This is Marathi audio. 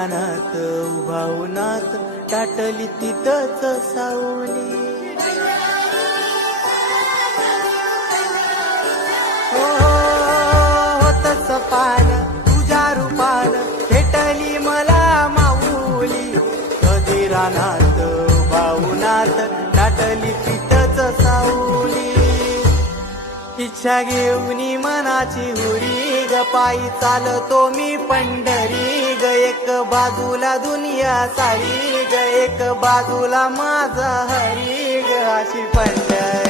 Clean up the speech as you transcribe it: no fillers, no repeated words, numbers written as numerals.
रानात उभा उन्हात टाटली तिथंच सावली. हो होतच पान तुझ्या रूपान भेटली मला माऊली. कधी रानात उभा उन्हात टाटली तिथंच सावली. इच्छा घेऊनी मनाची हुरी ग पायी चालतो मी पंढरी ग. एक बाजूला दुनिया सारी ग एक बाजूला माझा हरी ग. अशी पंढरी.